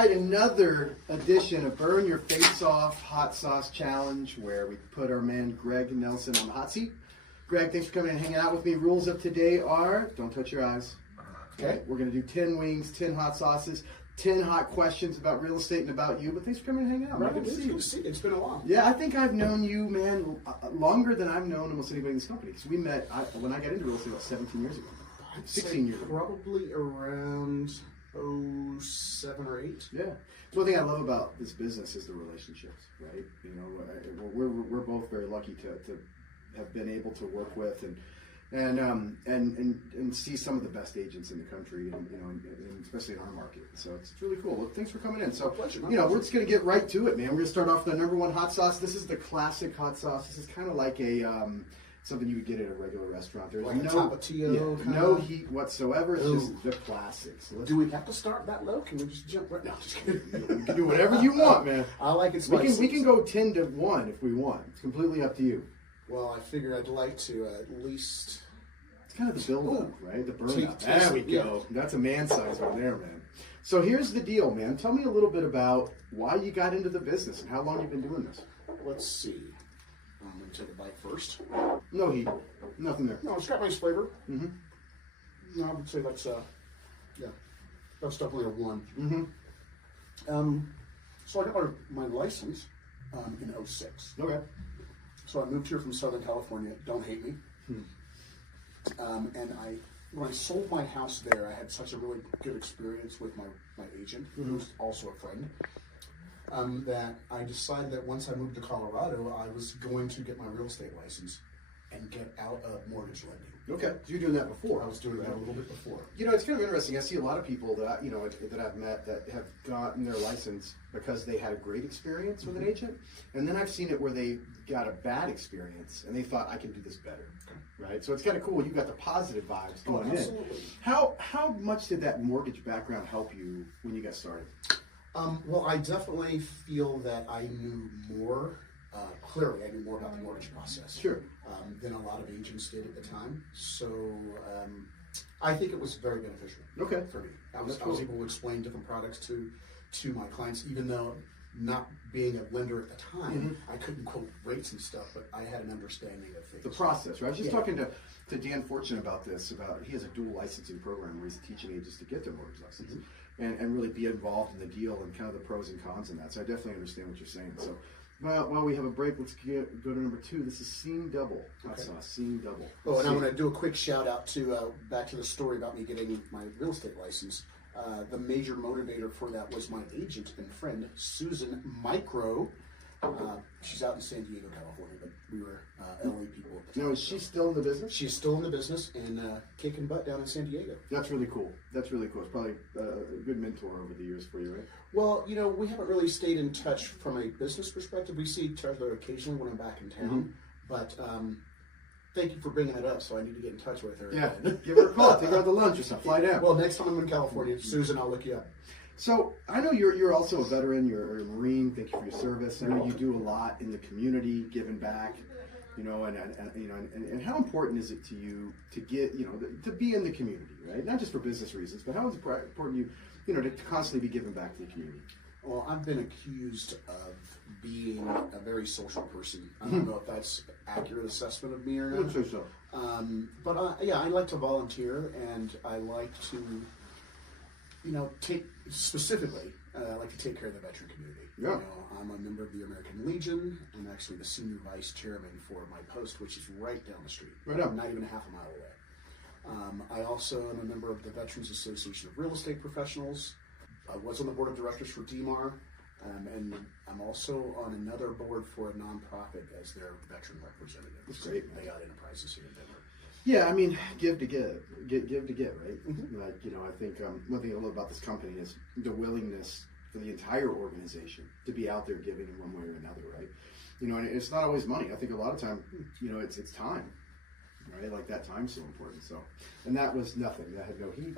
right, another edition of Burn Your Face Off Hot Sauce Challenge, where we put our man Greg Nelson on the hot seat. Greg, thanks for coming and hanging out with me. Rules of today are, don't touch your eyes. Okay. We're going to do 10 wings, 10 hot sauces, 10 hot questions about real estate and about you, but thanks for coming and hanging out. Right, good to see you. It's been a while. Yeah, I think I've known you, man, longer than I've known almost anybody in this company, because we met when I got into real estate about 17 years ago. 16 years ago. Probably around 07 or 08. Yeah. So one thing I love about this business is the relationships, right? You know, we're both very lucky to have been able to work with and see some of the best agents in the country, and and especially in our market. So it's really cool. Well, thanks for coming in. So my pleasure. We're just gonna get right to it, man. We're gonna start off with the #1 hot sauce. This is the classic hot sauce. This is kind of like a something you would get at a regular restaurant. There's like no heat whatsoever. It's just the classics. So do we have to start that low? Can we just jump right now? Just kidding. You can do whatever you want, man. I like it spicy. We can go 10-1 if we want. It's completely up to you. Well, I figure I'd like to at least. It's kind of the build-up, right? The burn-up. There we go. That's a man size right there, man. So here's the deal, man. Tell me a little bit about why you got into the business and how long you've been doing this. Let's see. I'm going to take a bite first. No heat. Nothing there. No, it's got nice flavor. Mm-hmm. No, I would say that's, that's definitely a 1. Mm-hmm. So I got my license in 06. Okay. So I moved here from Southern California. Don't hate me. And when I sold my house there, I had such a really good experience with my agent, who's also a friend, that I decided that once I moved to Colorado, I was going to get my real estate license and get out of mortgage lending. Okay, so you're doing that before. I was doing that a little bit before. It's kind of interesting. I see a lot of people that I've met that have gotten their license because they had a great experience with an agent, and then I've seen it where they got a bad experience and they thought, I can do this better, right? So it's kind of cool. You got the positive vibes going in. How much did that mortgage background help you when you got started? Well, I definitely feel that I knew more. Clearly, I knew more about the mortgage process. Sure. Than a lot of agents did at the time. So I think it was very beneficial. Okay. For me, I was able to explain different products to my clients, even though not being a lender at the time, I couldn't quote rates and stuff, but I had an understanding of things. The process, right? I was just talking to Dan Fortune about this. He has a dual licensing program where he's teaching agents to get their mortgage license and really be involved in the deal and kind of the pros and cons in that. So I definitely understand what you're saying. So while we have a break, let's go to #2. This is Seeing Double hot sauce. Seeing Double. And I'm going to do a quick shout out to back to the story about me getting my real estate license. The major motivator for that was my agent and friend, Susan Micro. She's out in San Diego, California, but we were LA people at the time. Now, is she still in the business? She's still in the business and kicking butt down in San Diego. That's really cool. That's really cool. It's probably a good mentor over the years for you, right? Well, we haven't really stayed in touch from a business perspective. We see each other occasionally when I'm back in town, but thank you for bringing that up, so I need to get in touch with her. Yeah, give her a call. Take her out to lunch or something. Fly down. Well, next time I'm in California, Susan, I'll look you up. So I know you're also a veteran. You're a Marine. Thank you for your service. I know you do a lot in the community, giving back. And how important is it to you to get to be in the community, right? Not just for business reasons, but how is it important to constantly be giving back to the community? Well, I've been accused of being a very social person. I don't know if that's an accurate assessment of me or not. I would say so. But I like to volunteer, and I like to, I like to take care of the veteran community. Yeah. I'm a member of the American Legion. I'm actually the senior vice chairman for my post, which is right down the street. Right up. Not even half a mile away. I also am a member of the Veterans Association of Real Estate Professionals. I was on the board of directors for DMAR, and I'm also on another board for a nonprofit as their veteran representative. That's great. They got enterprises here in Denver. Yeah, I mean, give to get, right? Like, I think one thing I love about this company is the willingness for the entire organization to be out there giving in one way or another, right? And it's not always money. I think a lot of time, it's time, right? Like that time's so important. So, and that was nothing. That had no heat.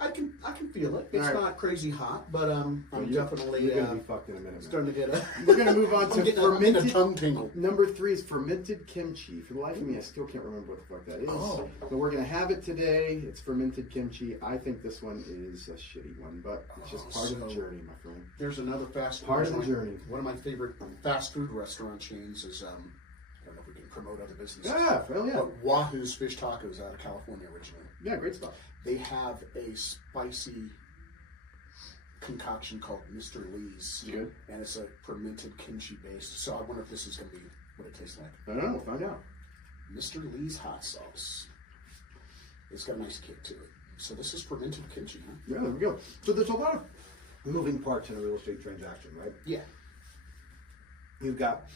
I can feel it. It's All right. not crazy hot, but I'm definitely You're gonna be fucked in a minute, man. starting to get a. We're gonna move on to I'm getting fermented. a tongue tingle. Number 3 is fermented kimchi. For the life of me, I still can't remember what the fuck that is. Oh. But we're gonna have it today. It's fermented kimchi. I think this one is a shitty one, but it's just part of the journey, my friend. There's another fast food. Part of the journey. One of my favorite fast food restaurant chains is I don't know if we can promote other businesses. Yeah, hell yeah. But Wahoo's Fish Tacos out of California originally. Yeah, great stuff. They have a spicy concoction called Mr. Lee's. Good. And it's a fermented kimchi based. So I wonder if this is going to be what it tastes like. I don't know. We'll find out. Mr. Lee's hot sauce. It's got a nice kick to it. So this is fermented kimchi, huh? Yeah, there we go. So there's a lot of moving parts in a real estate transaction, right? Yeah. You've got,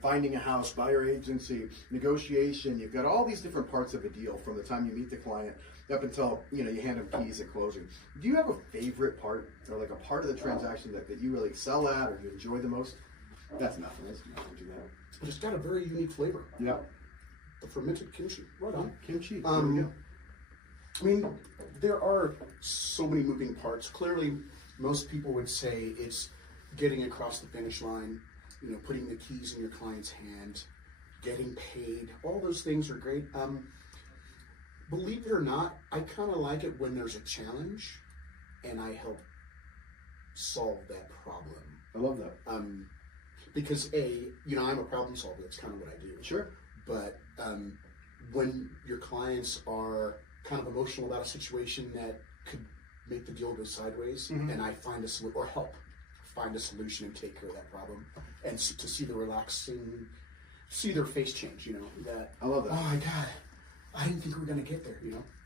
finding a house, buyer agency, negotiation. You've got all these different parts of a deal from the time you meet the client up until, you hand them keys at closing. Do you have a favorite part or like a part of the transaction that you really excel at or you enjoy the most? That's nothing. That's nothing to that. But it's got a very unique flavor. Yeah. The fermented kimchi. Right on. Kimchi. There we go. I mean, there are so many moving parts. Clearly, most people would say it's getting across the finish line, putting the keys in your client's hand, getting paid. All those things are great. Believe it or not, I kind of like it when there's a challenge and I help solve that problem. I love that. Because I'm a problem solver. That's kind of what I do. Sure. But when your clients are kind of emotional about a situation that could make the deal go sideways, and I find a solution or help find a solution and take care of that problem, and to see the relaxing, see their face change, that I love that. Oh my God, I didn't think we were going to get there,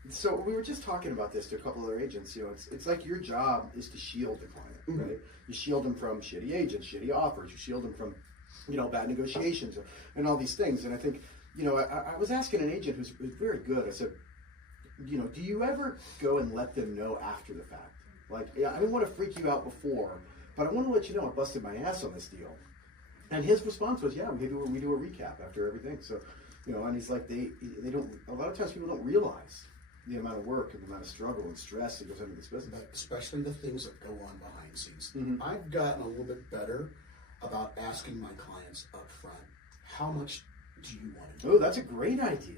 So we were just talking about this to a couple other agents. It's like your job is to shield the client, right? You shield them from shitty agents, shitty offers. You shield them from, bad negotiations and all these things. And I think, I was asking an agent who's very good. I said, do you ever go and let them know after the fact? Like, I didn't want to freak you out before, but I want to let you know I busted my ass on this deal. And his response was, yeah, we do a recap after everything. So, and he's like, they don't, a lot of times people don't realize the amount of work and the amount of struggle and stress that goes into this business. But especially the things that go on behind the scenes. Mm-hmm. I've gotten a little bit better about asking my clients up front, how much do you want to do? Oh, that's a great idea.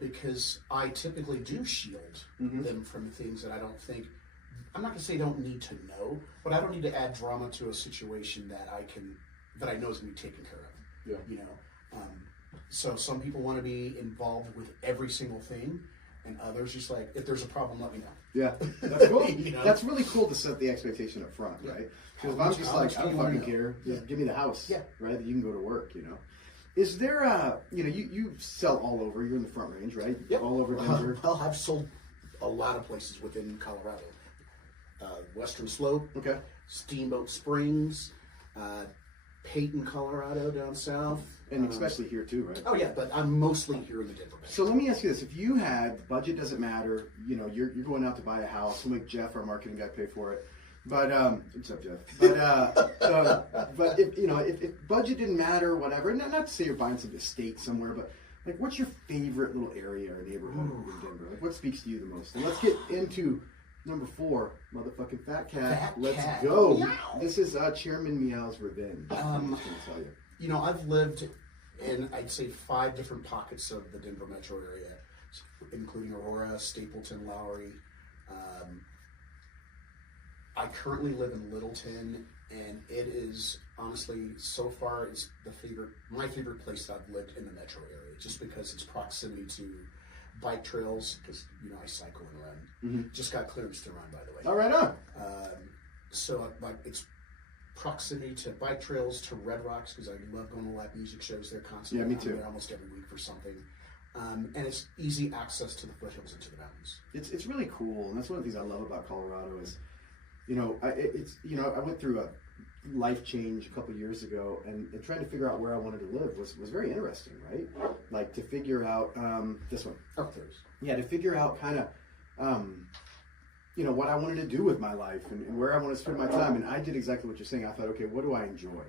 Because I typically do shield them from things that I don't think, I'm not going to say don't need to know, but I don't need to add drama to a situation that I know is going to be taken care of. Yeah. So some people want to be involved with every single thing, and others just like, if there's a problem, let me know. Yeah, that's cool. That's really cool to set the expectation up front, right? Because if I'm just like, I don't fucking care, just give me the house, right? You can go to work, Is there you sell all over, you're in the Front Range, right? Yep. All over Denver. Well, I've sold a lot of places within Colorado. Western Slope, Okay. Steamboat Springs, Peyton, Colorado down south. And especially here too, right? Oh yeah, but I'm mostly here in the Denver Bay. So let me ask you this: if you had budget, doesn't matter. You're going out to buy a house. We'll make Jeff, our marketing guy, pay for it. But what's up, Jeff? But if budget didn't matter, whatever. Not to say you're buying some estate somewhere, but like, what's your favorite little area or neighborhood in Denver? Like, what speaks to you the most? And let's get into number 4, motherfucking Fat Cat. Let's go. Meow. This is Chairman Meow's revenge. I'm just gonna tell you. I've lived in, I'd say, 5 different pockets of the Denver metro area, including Aurora, Stapleton, Lowry. I currently live in Littleton, and it is honestly, so far, it's my favorite place that I've lived in the metro area, just because it's proximity to bike trails, because I cycle and run. Mm-hmm. Just got clearance to run, by the way. All right, on. So it's proximity to bike trails, to Red Rocks, because I love going to live music shows there constantly. Yeah, me too. I'm there almost every week for something. And it's easy access to the foothills and to the mountains. It's really cool, and that's one of the things I love about Colorado is, I went through a life change a couple of years ago, and trying to figure out where I wanted to live was very interesting, right? Like, to figure out this one. Oh, there's. Yeah, to figure out kind of, what I wanted to do with my life and where I want to spend my time. And I did exactly what you're saying. I thought, okay, what do I enjoy?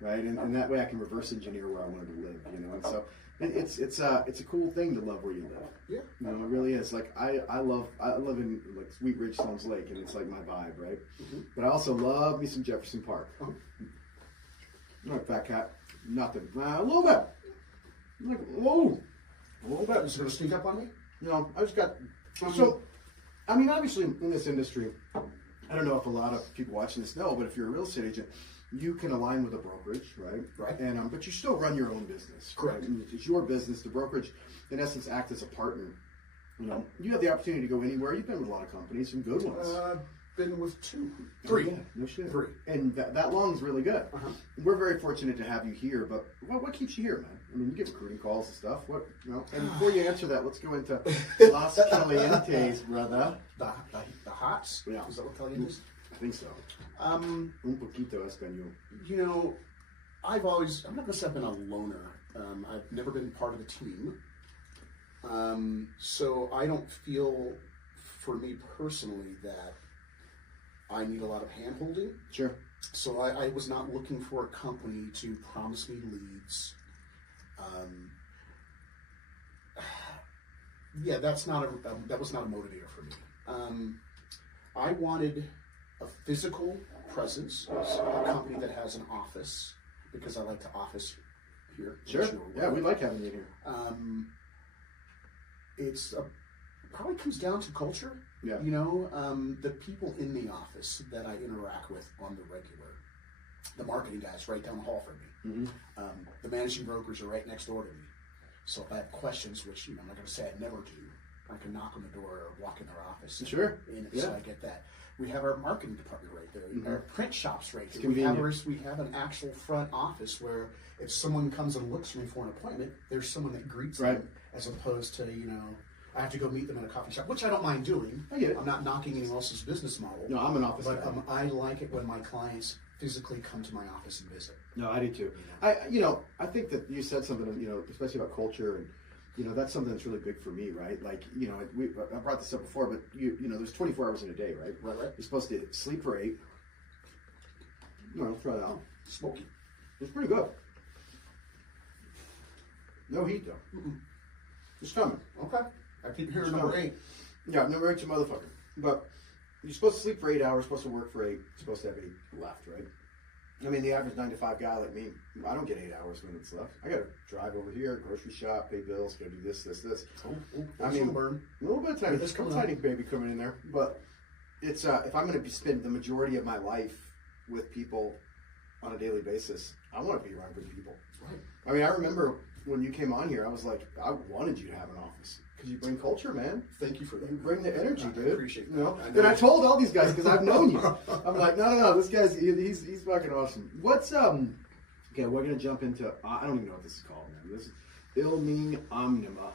right? And that way I can reverse engineer where I wanted to live, you know. And so it's a cool thing to love where you live. Yeah. You know, it really is. Like I live in like Sweet Ridge, Stones Lake, and it's like my vibe, right? Mm-hmm. But I also love me some Jefferson Park. Uh-huh. All right, fat cat. Nothing. A little bit. Like, whoa. A little bit. Is it going to sneak up on me? No, I just got. So, I mean, obviously, in this industry, I don't know if a lot of people watching this know, but if you're a real estate agent, you can align with a brokerage, right? Right. And but you still run your own business. Correct. Right? It's your business. The brokerage, in essence, act as a partner. You know, you have the opportunity to go anywhere. You've been with a lot of companies, some good ones. Been with 3. Yeah, no shit. 3. And that long is really good. Uh-huh. We're very fortunate to have you here, but what keeps you here, man? I mean, you get recruiting calls and stuff. What, you know? And before you answer that, let's go into Los Calientes, brother. The hots? Yeah. Is that what Calientes? I think so. Un poquito español. You know, I'm not going to say I've been a loner. I've never been part of a team. So I don't feel, for me personally, that I need a lot of hand-holding. Sure. So I was not looking for a company to promise me leads. Yeah, that was not a motivator for me. I wanted a physical presence, a company that has an office, because I like to office here. Sure. Yeah, we like having you here. Probably comes down to culture. Yeah. You know, the people in the office that I interact with on the regular, the marketing guys right down the hall from me, Mm-hmm. the managing brokers are right next door to me. So if I have questions, which, you know, I'm not going to say I never do, I can knock on the door or walk in their office. Sure. So I get that. We have our marketing department right there. Mm-hmm. Our print shops right there. Convenient. We have an actual front office where if someone comes and looks for me for an appointment, there's someone that greets Right. them, as opposed to, you know, I have to go meet them in a coffee shop, which I don't mind doing. I get it. I'm not knocking anyone else's business model. No, I'm an office But guy. I like it when my clients physically come to my office and visit. No, I do too. I think that you said something, you know, especially about culture, and you know, that's something that's really big for me, right? Like, you know, I brought this up before, but you know, there's 24 hours in a day, right? Right. You're supposed to sleep for 8. No, try that out. Smoky. It's pretty good. No heat though. Mm-mm. It's coming. Okay. I keep hearing It's number coming. 8. Yeah, number 8's a motherfucker. But you're supposed to sleep for 8 hours, supposed to work for 8, supposed to have 8 left, right? I mean, the average 9 to 5 guy like me, I don't get 8 hours when it's left. I got to drive over here, grocery shop, pay bills, go do this. I mean, burn. a little bit of time. It's There's coming a tiny baby coming in there, but it's if I'm going to spend the majority of my life with people on a daily basis, I want to be around good people. Right. I mean, I remember when you came on here, I was like, I wanted you to have an office because you bring culture, man. Thank you for that. You bring the energy, I dude. appreciate that. You know? I know. And I told all these guys because I've known you. I'm like, no, this guy's he's fucking awesome. What's Okay, we're gonna jump into. I don't even know what this is called, man. This is Ilming Omnima.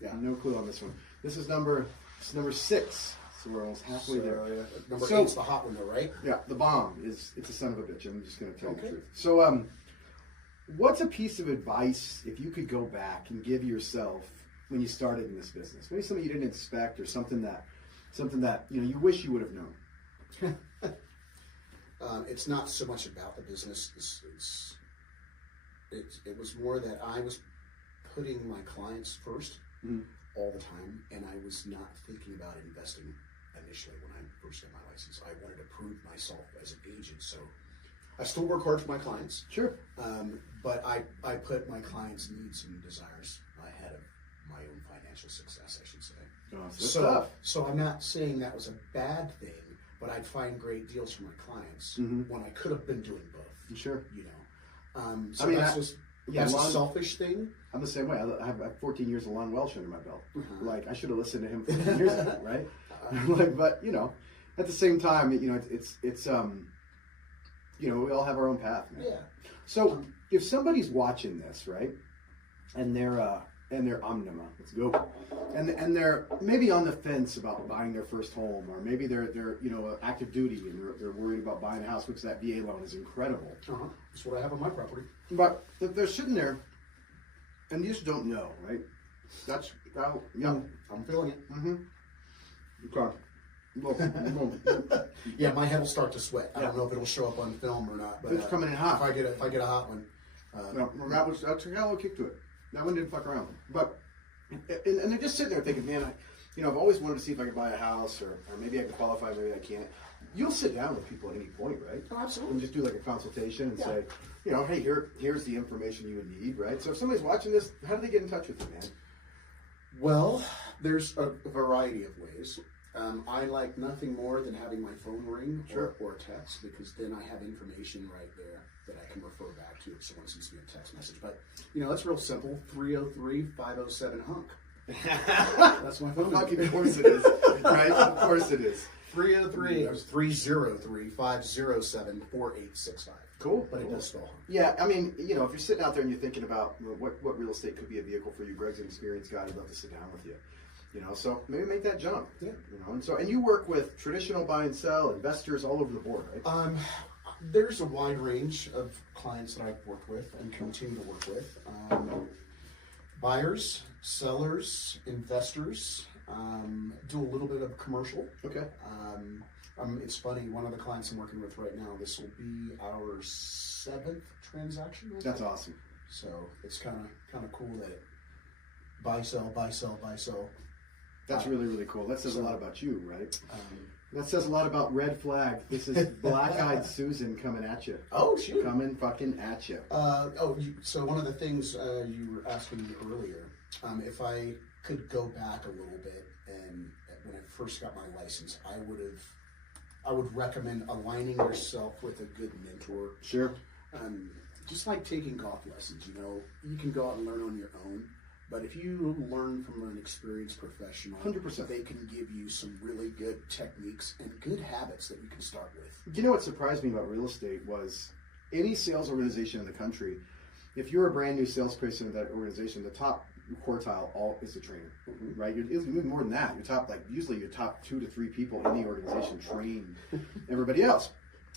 Yeah, no clue on this one. This is number 6. So we're almost halfway there. Yeah. Number So- 8's the hot one, though, right? Yeah, the bomb it's a son of a bitch. I'm just gonna tell you Okay. the truth. So what's a piece of advice if you could go back and give yourself when you started in this business? Maybe something you didn't expect, or something that you know you wish you would have known. It's not so much about the business. It was more that I was putting my clients first all the time, and I was not thinking about investing initially when I first got my license. I wanted to prove myself as an agent, so I still work hard for my clients. Sure. But I put my clients' needs and desires ahead of my own financial success, I should say. Oh, so that's tough. So I'm not saying that was a bad thing, but I'd find great deals for my clients when I could have been doing both. Sure. You know, so I mean, that's a selfish thing. I'm the same way. I have 14 years of Lon Welsh under my belt. Uh-huh. Like, I should have listened to him 14 years ago, right? Like, but you know, at the same time, you know, it's you know, we all have our own path, man. Yeah. So if somebody's watching this, right, and they're omnima, let's go, and they're maybe on the fence about buying their first home, or maybe they're you know active duty and they're worried about buying a house, which that VA loan is incredible. That's what I have on my property. But if they're sitting there and you just don't know, right? That's yeah. I'm feeling it. Okay. Yeah, my head will start to sweat. I don't know if it'll show up on film or not. But It's coming in hot. If I get a hot one. No, that's got a little kick to it. That one didn't fuck around. But and they're just sitting there thinking, man, I've always wanted to see if I could buy a house, or maybe I can qualify, maybe I can't. You'll sit down with people at any point, right? Oh, absolutely. And just do like a consultation and say, hey, here's the information you would need, right? So if somebody's watching this, how do they get in touch with you, man? Well, there's a variety of ways. I like nothing more than having my phone ring or text, because then I have information right there that I can refer back to if someone sends me a text message. But, it's real simple. 303-507-HUNK. That's my phone number. Of course it is, right? Of course it is. 303-507-4865. Cool. But it does spell hunk. Yeah, I mean, if you're sitting out there and you're thinking about what real estate could be a vehicle for you, Greg's an experienced guy. I'd love to sit down with you. So maybe make that jump. Yeah. And you work with traditional buy and sell investors all over the board, right? There's a wide range of clients that I've worked with and continue to work with. Buyers, sellers, investors. Do a little bit of commercial. Okay. It's funny. One of the clients I'm working with right now, this will be our 7th transaction. That's awesome. So it's kind of cool that buy, sell, buy, sell, buy, sell. That's really, really cool. That says a lot about you, right? That says a lot about red flag. This is black-eyed Susan coming at you. Oh, shoot. Coming fucking at you. So one of the things you were asking me earlier, if I could go back a little bit, and when I first got my license, I would recommend aligning yourself with a good mentor. Sure. Just like taking golf lessons, you can go out and learn on your own. But if you learn from an experienced professional, 100%. They can give you some really good techniques and good habits that you can start with. What surprised me about real estate was any sales organization in the country, if you're a brand new salesperson of that organization, the top quartile is the trainer, right? It's even more than that. Usually your top 2 to 3 people in the organization train everybody else.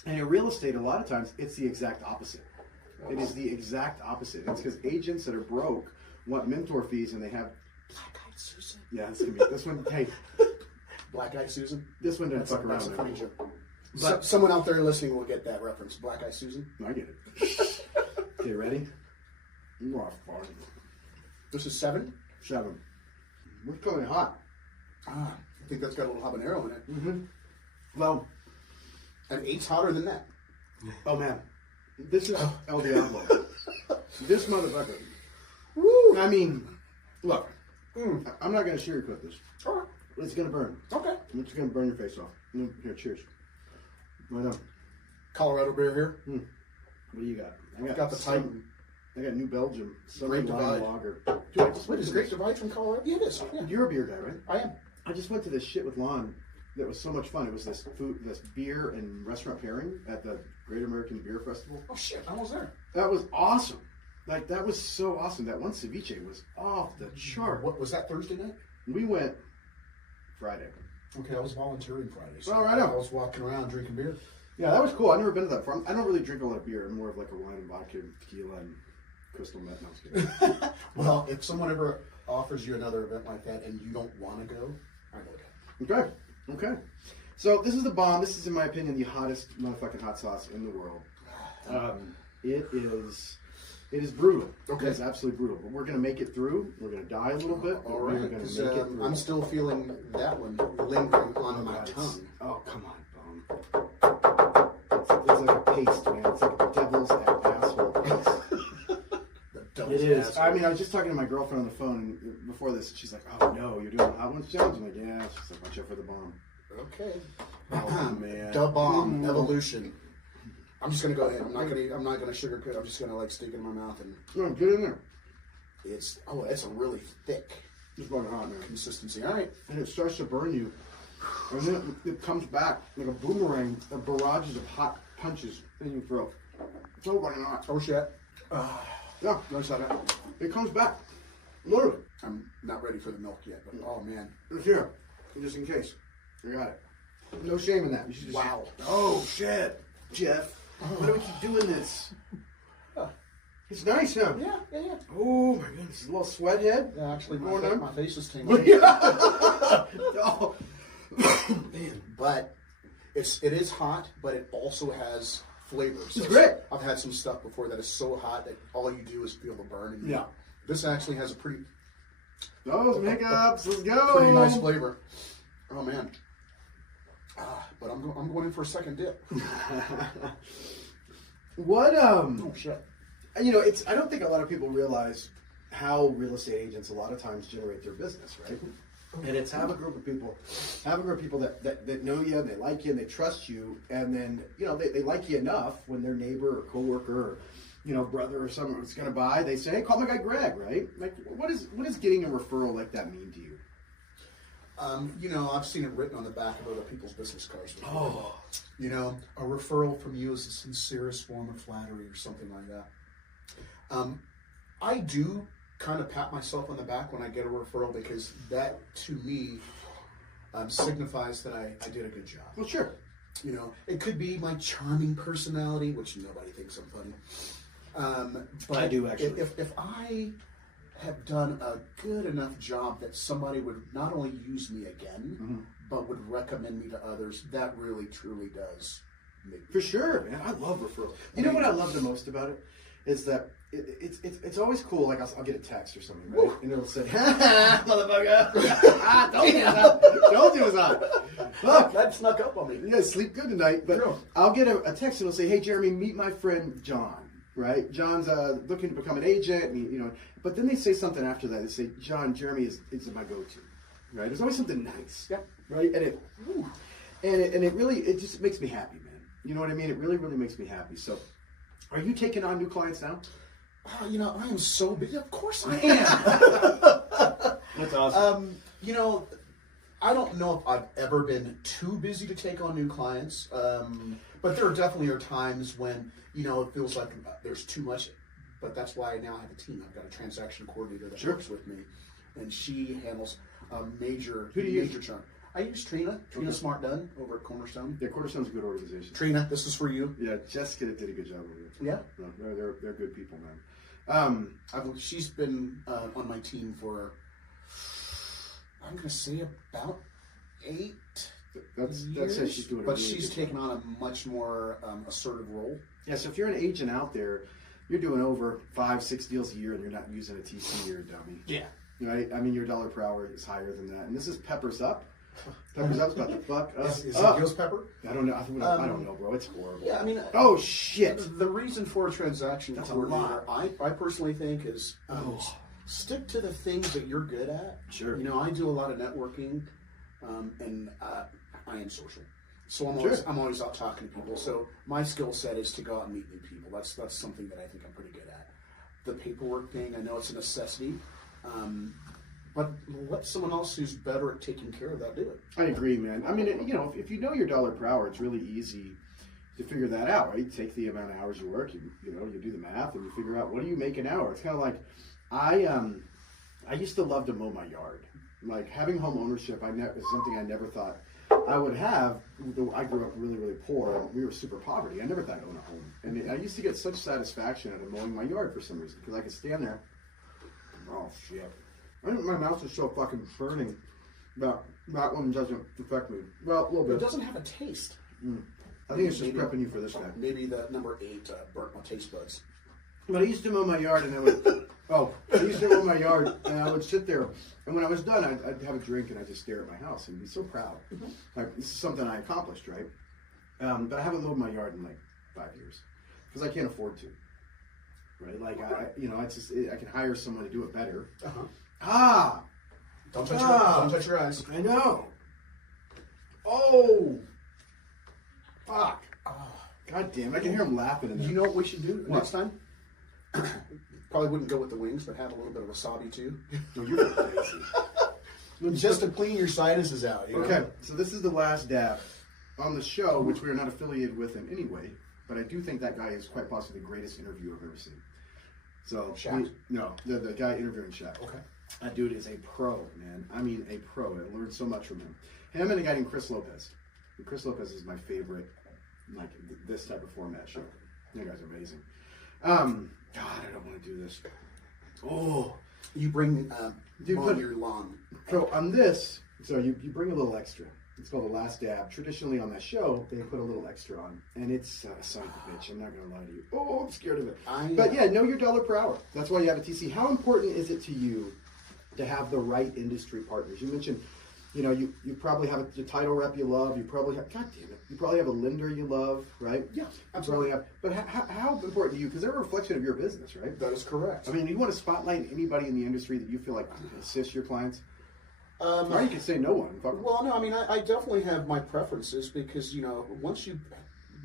And in real estate, a lot of times, it's the exact opposite. It is the exact opposite. It's because agents that are broke want mentor fees, and they have Black-eyed Susan. Yeah, this one. Hey, Black-eyed Susan. This one didn't fuck around. That's a funny joke. But someone out there listening will get that reference. Black-eyed Susan. I get it. Okay, ready? You are fine. This is 7. 7. We're coming hot. I think that's got a little habanero in it. Well, and 8's hotter than that. Oh man, this is El Diablo. This motherfucker. Woo! I mean, look, I'm not going to sugarcoat this. All right. It's going to burn. Okay. It's going to burn your face off. Here, cheers. Right on. Colorado beer here. What do you got? I got the Titan. I got New Belgium. Great Divide. Lager. Dude, What is Great Divide from Colorado? Yeah, it is. Yeah. You're a beer guy, right? I am. I just went to this shit with Lon that was so much fun. It was this beer and restaurant pairing at the Great American Beer Festival. Oh shit, I was there. That was awesome. That was so awesome. That one ceviche was off the chart. What was that, Thursday night? We went Friday. Okay, I was volunteering Friday. So right on. I was walking around drinking beer. Yeah, that was cool. I've never been to that farm. I don't really drink a lot of beer. I'm more of like a wine and vodka, tequila, and crystal meth. No, I was kidding. Well, if someone ever offers you another event like that and you don't want to go, I go again. Okay. So this is the bomb. This is, in my opinion, the hottest motherfucking hot sauce in the world. It is brutal. Okay. It's absolutely brutal. But we're going to make it through. We're going to die a little bit. All We're right. going to make Because it through. I'm still feeling that one lingering on my tongue. Oh, come on, Bone. It's like a paste, man. It's like a devil's asshole paste. It is. Asshole. I mean, I was just talking to my girlfriend on the phone before this. She's like, "Oh no, you're doing a hot ones challenge." I'm like, "Yeah." She's like, "Watch out for the bomb." Okay. Oh man. The bomb evolution. I'm just gonna go ahead. I'm not gonna sugarcoat. I'm just gonna stick it in my mouth and. No, get in there. It's a really thick. It's fucking hot, man. Consistency. All right. And it starts to burn you, and then it comes back like a boomerang of barrages of hot punches in your throat. It's so fucking hot. Oh shit. Yeah, notice that. It comes back. Literally. I'm not ready for the milk yet, but oh man. It's here, just in case. You got it. No shame in that. You should just Wow. Oh shit, Jeff. Why do we keep doing this? It's nice, huh? Yeah. Oh my goodness, a little sweat head. Yeah, actually, Going on? my face is tingling. Oh. Man. but it is hot, but it also has flavor. So It's great. I've had some stuff before that is so hot that all you do is feel the burn. And Yeah. This actually has a pretty Those makeups, let's go. pretty nice flavor. Oh man. But I'm going in for a second dip. What Oh shit. you know, it's I don't think a lot of people realize how real estate agents a lot of times generate their business, right? And it's have a group of people that know you and they like you and they trust you, and then you know they like you enough when their neighbor or coworker or you know brother or someone is going to buy, they say, hey, call my guy Greg, right? Like what is getting a referral like that mean to you? You know, I've seen it written on the back of other people's business cards before. Oh, You know, a referral from you is the sincerest form of flattery or something like that. I do kind of pat myself on the back when I get a referral because that, to me, signifies that I did a good job. well, sure. You know, it could be my charming personality, which nobody thinks I'm funny. But I do, actually. If I have done a good enough job that somebody would not only use me again, but would recommend me to others, that really, truly does make me For sure, man. I love referrals. You know what I love the most about it is that it's always cool. Like I'll get a text or something, right? And it'll say, "Motherfucker, told you it was on. Look, that snuck up on me. you guys sleep good tonight." But Sure. I'll get a text and it'll say, "Hey, Jeremy, meet my friend John." Right? John's looking to become an agent, and you know. But then they say something after that. They say, Jeremy is my go-to. Right? There's always something nice. Yep. Right? And it really just makes me happy, man. You know what I mean? It really, really makes me happy. So, are you taking on new clients now? Oh, you know, I am so busy. Of course I am. That's awesome. You know, I don't know if I've ever been too busy to take on new clients, but there definitely are times when, you know, it feels like there's too much, but that's why I now have a team. I've got a transaction coordinator that works with me, and she handles a major chunk. I use Trina Smart Dunn over at Cornerstone. Yeah, Cornerstone's a good organization. Trina, this is for you. Yeah, Jessica did a good job with it. Yeah. No, they're good people, man. She's been on my team for, I'm going to say about 8 that years, says she's doing a but really she's good taken job. on a much more assertive role. Yeah, so if you're an agent out there, you're doing over 5-6 deals a year and you're not using a TC, you're a dummy. Yeah. Right? I mean, your dollar per hour is higher than that. And this is Peppers Up. Peppers Up's about to fuck us Is up. it ghost pepper? I don't know. I don't know, bro. It's horrible. Yeah, I mean, oh, shit. the reason for a transaction That's a coordinator, lot. I personally think is stick to the things that you're good at. Sure. You know, I do a lot of networking, and I am social. So I'm always out talking to people. So my skill set is to go out and meet new people. That's something that I think I'm pretty good at. The paperwork thing, I know it's a necessity, but let someone else who's better at taking care of that do it. I agree, man. I mean, you know, if you know your dollar per hour, it's really easy to figure that out, right? You take the amount of hours you work, you do the math, and you figure out what do you make an hour. It's kind of like I used to love to mow my yard. Like having home ownership, is something I never thought I would have. I grew up really, really poor, and we were super poverty. I never thought I'd own a home, and I used to get such satisfaction out of mowing my yard for some reason because I could stand there. Oh shit! I think my mouth is so fucking burning that one doesn't affect me. Well, a little bit. It doesn't have a taste. I think it's just prepping you for this guy. Maybe the number 8 burnt my taste buds. But I used to mow my yard, and I would sit there, and when I was done, I'd have a drink, and I'd just stare at my house and be so proud. Like this is something I accomplished, right? But I haven't mowed my yard in like 5 years because I can't afford to. Right? Like I can hire someone to do it better. Don't touch your eyes. I know. Oh, fuck. God damn! I can hear him laughing. In there. You know what we should do next time? Probably wouldn't go with the wings, but have a little bit of wasabi too. Oh, you're crazy. Just to clean your sinuses out. You know? Okay, so this is the last dab on the show, which we are not affiliated with in any way, but I do think that guy is quite possibly the greatest interview I've ever seen. So, Shaq? the guy interviewing Shaq. Okay. That dude is a pro, man. I mean, a pro. I learned so much from him. Him and a guy named Chris Lopez. And Chris Lopez is my favorite, like, this type of format show. You guys are amazing. God, I don't want to do this. Oh. You bring You on put your lawn. So on this, you bring a little extra. It's called The Last Dab. Traditionally on that show, they put a little extra on, and it's a son of a bitch. I'm not going to lie to you. Oh, I'm scared of it. But yeah, know your dollar per hour. That's why you have a TC. How important is it to you to have the right industry partners? You mentioned, you probably have a title rep you love. You probably have, God damn it, you probably have a lender you love, right? Yeah, absolutely. But how important to you? Because they're a reflection of your business, right? That is correct. I mean, you want to spotlight anybody in the industry that you feel like assists your clients? Or you can say no one. Well, no, I mean, I definitely have my preferences because, once you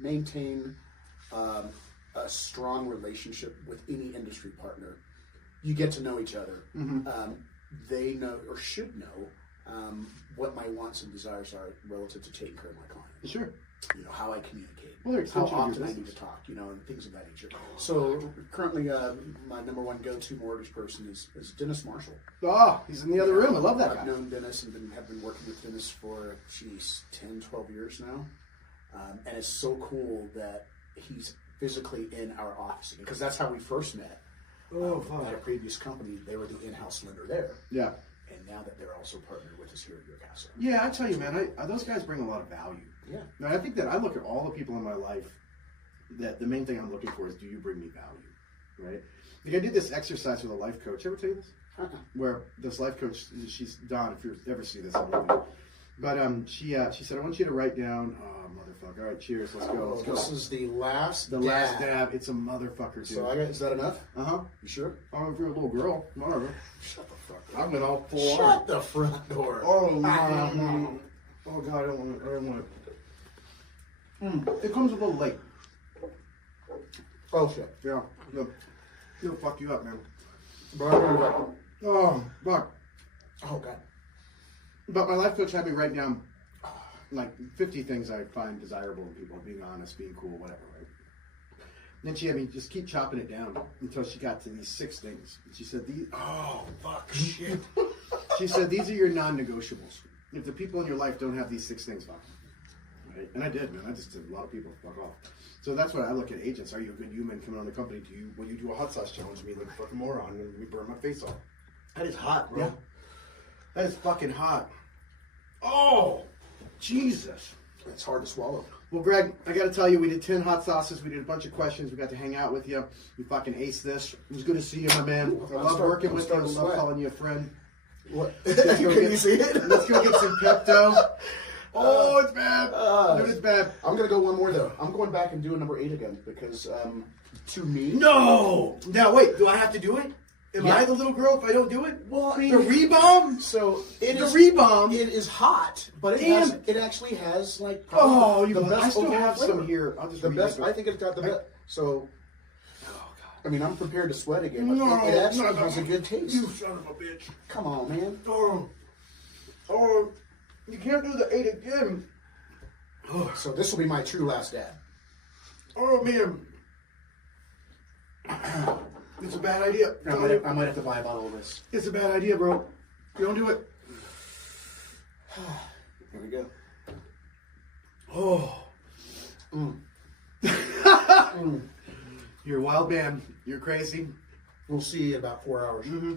maintain a strong relationship with any industry partner, you get to know each other. Mm-hmm. They know or should know what my wants and desires are relative to taking care of my client. Sure. How I communicate, well, how often I need to talk, and things of that nature. So currently, my number one go-to mortgage person is Dennis Marshall. Oh, he's in the other room. I love that guy. I've known Dennis and have been working with Dennis for, 10, 12 years now. And it's so cool that he's physically in our office because that's how we first met. At a previous company, they were the in-house lender there. Yeah. And now that they're also partnered with us here at Your Castle. Yeah, I tell you, man, those guys bring a lot of value. Yeah. Now, I think that I look at all the people in my life that the main thing I'm looking for is, do you bring me value, right? Like I did this exercise with a life coach. Ever tell you this? Where this life coach, she's Dawn, if you ever see this, I love you. But she said, I want you to write down, motherfucker. All right, cheers. Let's go. Let's go. This is the last dab. Last dab. It's a motherfucker, dude. So is that enough? Uh-huh. You sure? Oh, if you're a little girl. Whatever. Shut the fuck up. I'm going all full on. Shut the front door. Oh, man. Oh, God, I don't want it. It comes a little late. Oh, shit. Yeah. It'll fuck you up, man. Bro, Oh, fuck. oh, God. But my life coach had me write down like 50 things I find desirable in people, being honest, being cool, whatever, right? Then she had me just keep chopping it down until she got to these 6 things. And she said, oh, fuck, shit. She said, these are your non-negotiables. If the people in your life don't have these 6 things, fuck them. Right? And I did, man. I just did a lot of people fuck off. So that's why I look at agents. Are you a good human coming on the company? When you do a hot sauce challenge, me like a fucking moron and we burn my face off. That is hot, bro. Yeah. That is fucking hot. Oh, Jesus. It's hard to swallow. Well, Greg, I got to tell you, we did 10 hot sauces. We did a bunch of questions. We got to hang out with you. You fucking aced this. It was good to see you, my man. I love working with you. I love calling you a friend. What? Can you see it? Let's go get some Pepto. Oh, it's bad. Dude, it's bad. I'm going to go one more, though. I'm going back and doing number 8 again because, to me... No! Now, wait. Do I have to do it? Am I the little girl if I don't do it? Well, I mean... The rebomb? So, it is hot, but it actually has, like... Oh, the best I still have flavor. some here. I'll just the best. I think it's got the best. So... I mean, I'm prepared to sweat again, but it actually has a good taste. You son of a bitch. Come on, man. Oh, you can't do the 8 again. So this will be my true last dab. Oh, man. It's a bad idea. I might have to buy a bottle of this. It's a bad idea, bro. Don't do it. Here we go. Oh. You're a wild man. You're crazy. We'll see you in about 4 hours. Mm-hmm.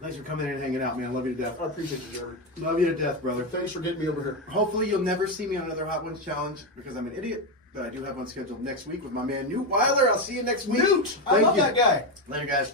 Thanks for coming in and hanging out, man. I love you to death. I appreciate you, Jeremy. Love you to death, brother. Thanks for getting me over here. Hopefully you'll never see me on another Hot Ones Challenge because I'm an idiot. But I do have one scheduled next week with my man Newt Weiler. I'll see you next week. Newt! I love that guy. Later, guys.